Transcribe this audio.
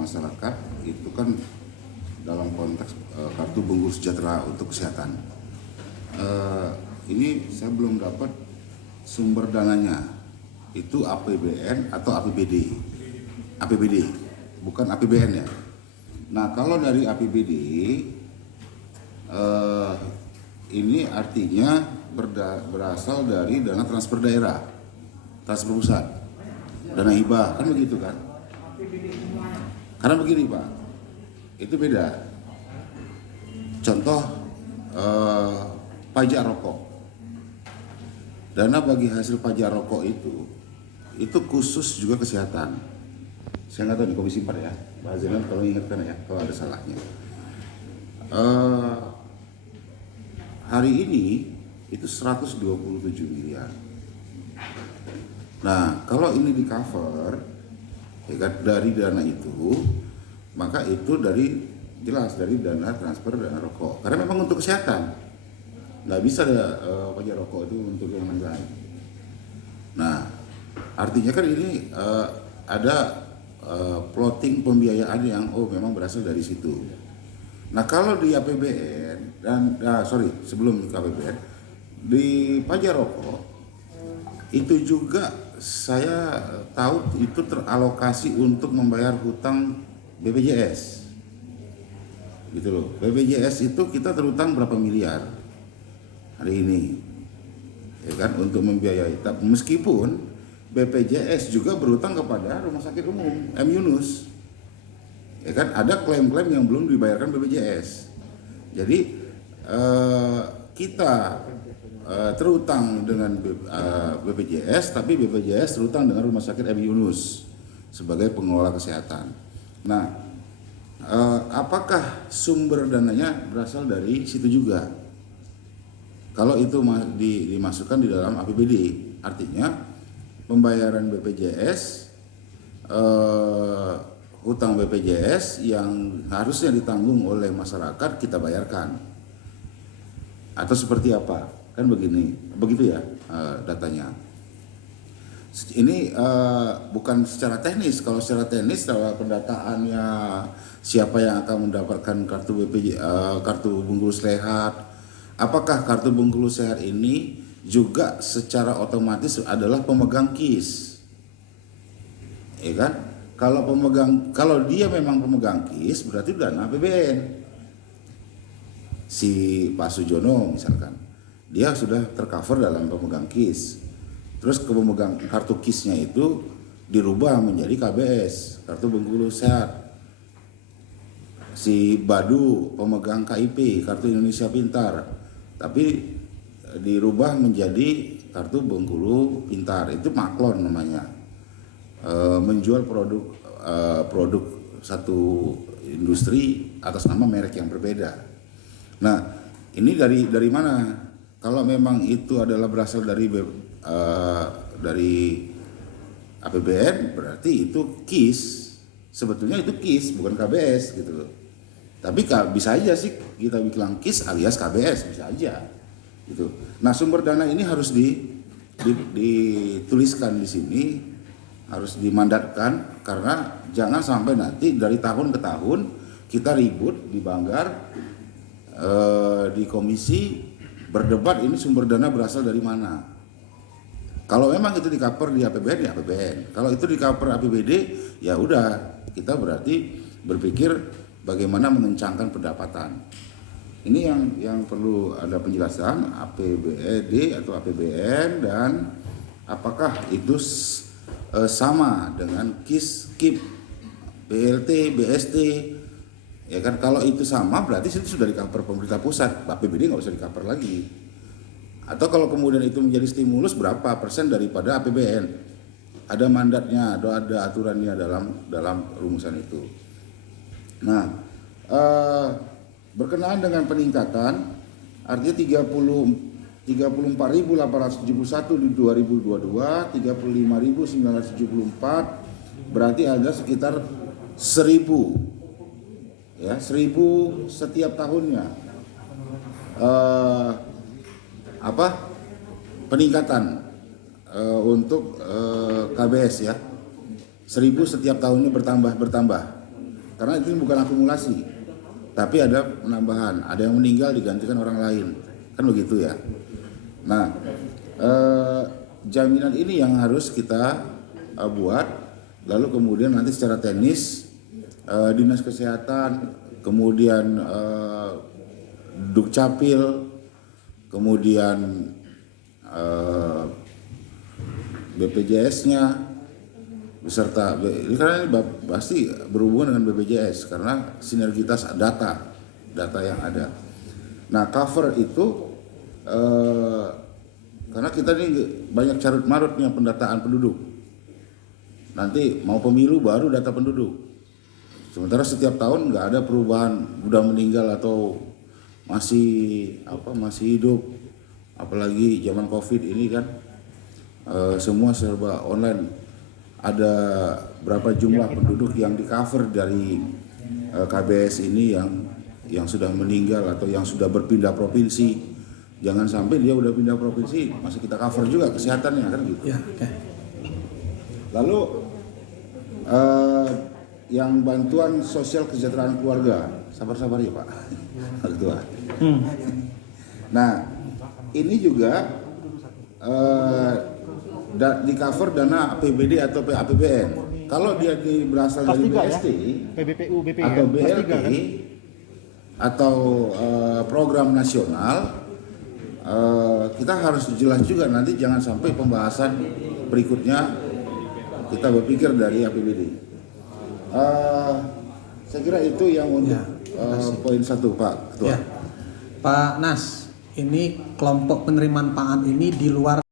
masyarakat itu kan dalam konteks kartu Bengkulu Sejahtera untuk kesehatan. Ini saya belum dapat sumber dananya, itu APBN atau APBD? APBD, bukan APBN ya. Nah kalau dari APBD ini artinya berasal dari dana transfer daerah, transfer pusat, dana hibah, kan begitu kan? Karena begini Pak, itu beda. Contoh pajak rokok, dana bagi hasil pajak rokok itu khusus juga kesehatan. Saya nggak tahu di Komisi 4 ya, Pak Zainal kalau ingatkan ya kalau ada salahnya. Hari ini itu 127 miliar. Nah kalau ini di cover ya kan, dari dana itu, maka itu jelas dari dana transfer dana rokok, karena memang untuk kesehatan, nggak bisa ada pajak rokok itu untuk yang lain. Nah artinya kan ini ada plotting pembiayaan yang memang berasal dari situ. Nah kalau di APBN dan sebelum ke APBN di pajak rokok itu juga saya tahu itu teralokasi untuk membayar hutang BPJS, gitu loh. BPJS itu kita terutang berapa miliar hari ini, ya kan, untuk membiayai. Tapi meskipun BPJS juga berhutang kepada Rumah Sakit Umum M Yunus, ya kan, ada klaim-klaim yang belum dibayarkan BPJS. Jadi kita terutang dengan BPJS, tapi BPJS terutang dengan Rumah Sakit M Yunus sebagai pengelola kesehatan. Nah, apakah sumber dananya berasal dari situ juga? Kalau itu dimasukkan di dalam APBD, artinya pembayaran BPJS, hutang BPJS yang harusnya ditanggung oleh masyarakat kita bayarkan, atau seperti apa? Kan begitu ya datanya. Ini bukan secara teknis. Kalau secara teknis, secara pendataannya siapa yang akan mendapatkan kartu kartu Bengkulu Sehat, apakah kartu Bengkulu Sehat ini juga secara otomatis adalah pemegang KIS, ya kan? Kalau dia memang pemegang KIS, berarti dana APBN. Si Pak Sujono misalkan, dia sudah tercover dalam pemegang KIS. Terus ke pemegang kartu KIS-nya itu dirubah menjadi KBS, kartu Bengkulu Sehat. Si Badu pemegang KIP, kartu Indonesia Pintar, tapi dirubah menjadi kartu Bengkulu Pintar. Itu maklon namanya, menjual produk satu industri atas nama merek yang berbeda. Nah ini dari mana? Kalau memang itu adalah berasal dari APBN, berarti itu KIS. Sebetulnya itu KIS, bukan KBS gitu loh. Tapi bisa aja sih kita bilang KIS alias KBS, bisa aja gitu. Nah sumber dana ini harus dituliskan di sini, harus dimandatkan, karena jangan sampai nanti dari tahun ke tahun kita ribut di Banggar, di komisi berdebat ini sumber dana berasal dari mana. Kalau memang itu di-cover di APBN ya APBN. Kalau itu di-cover APBD ya udah, kita berarti berpikir bagaimana mengencangkan pendapatan. Ini yang perlu ada penjelasan APBD atau APBN, dan apakah itu sama dengan KIS, KIP, BLT, BST. Ya kan, kalau itu sama berarti itu sudah di-cover pemerintah pusat, APBD nggak usah di-cover lagi. Atau kalau kemudian itu menjadi stimulus, berapa persen daripada APBN? Ada mandatnya, ada aturannya dalam rumusan itu. Nah, berkenaan dengan peningkatan, artinya 34.871 di 2022, 35.974, berarti ada sekitar 1.000. Ya, 1.000 setiap tahunnya peningkatan untuk KBS ya, 1.000 setiap tahunnya bertambah. karena itu bukan akumulasi, tapi ada penambahan, ada yang meninggal digantikan orang lain, kan begitu ya. Nah, jaminan ini yang harus kita buat, lalu kemudian nanti secara teknis dinas kesehatan, kemudian Dukcapil, kemudian BPJS-nya beserta karena ini pasti berhubungan dengan BPJS karena sinergitas data yang ada. Nah, cover itu karena kita ini banyak carut marutnya pendataan penduduk. Nanti mau pemilu baru data penduduk. Sementara setiap tahun nggak ada perubahan, udah meninggal atau masih hidup. Apalagi zaman COVID ini kan semua serba online. Ada berapa jumlah penduduk yang di cover dari KBS ini yang sudah meninggal atau yang sudah berpindah provinsi. Jangan sampai dia udah pindah provinsi masih kita cover juga kesehatannya kan gitu. Ya, okay. Lalu yang bantuan sosial kesejahteraan keluarga, sabar-sabar ya Pak Ketua. Nah, ini juga di cover dana APBD atau APBN. Kalau dia berasal dari BST, PBPU, BPI, atau BLT atau program nasional, kita harus jelas juga nanti jangan sampai pembahasan berikutnya kita berpikir dari APBD. Saya kira itu yang untuk poin 1 Pak Ketua. Ya. Pak Nas, ini kelompok penerimaan pangan ini di luar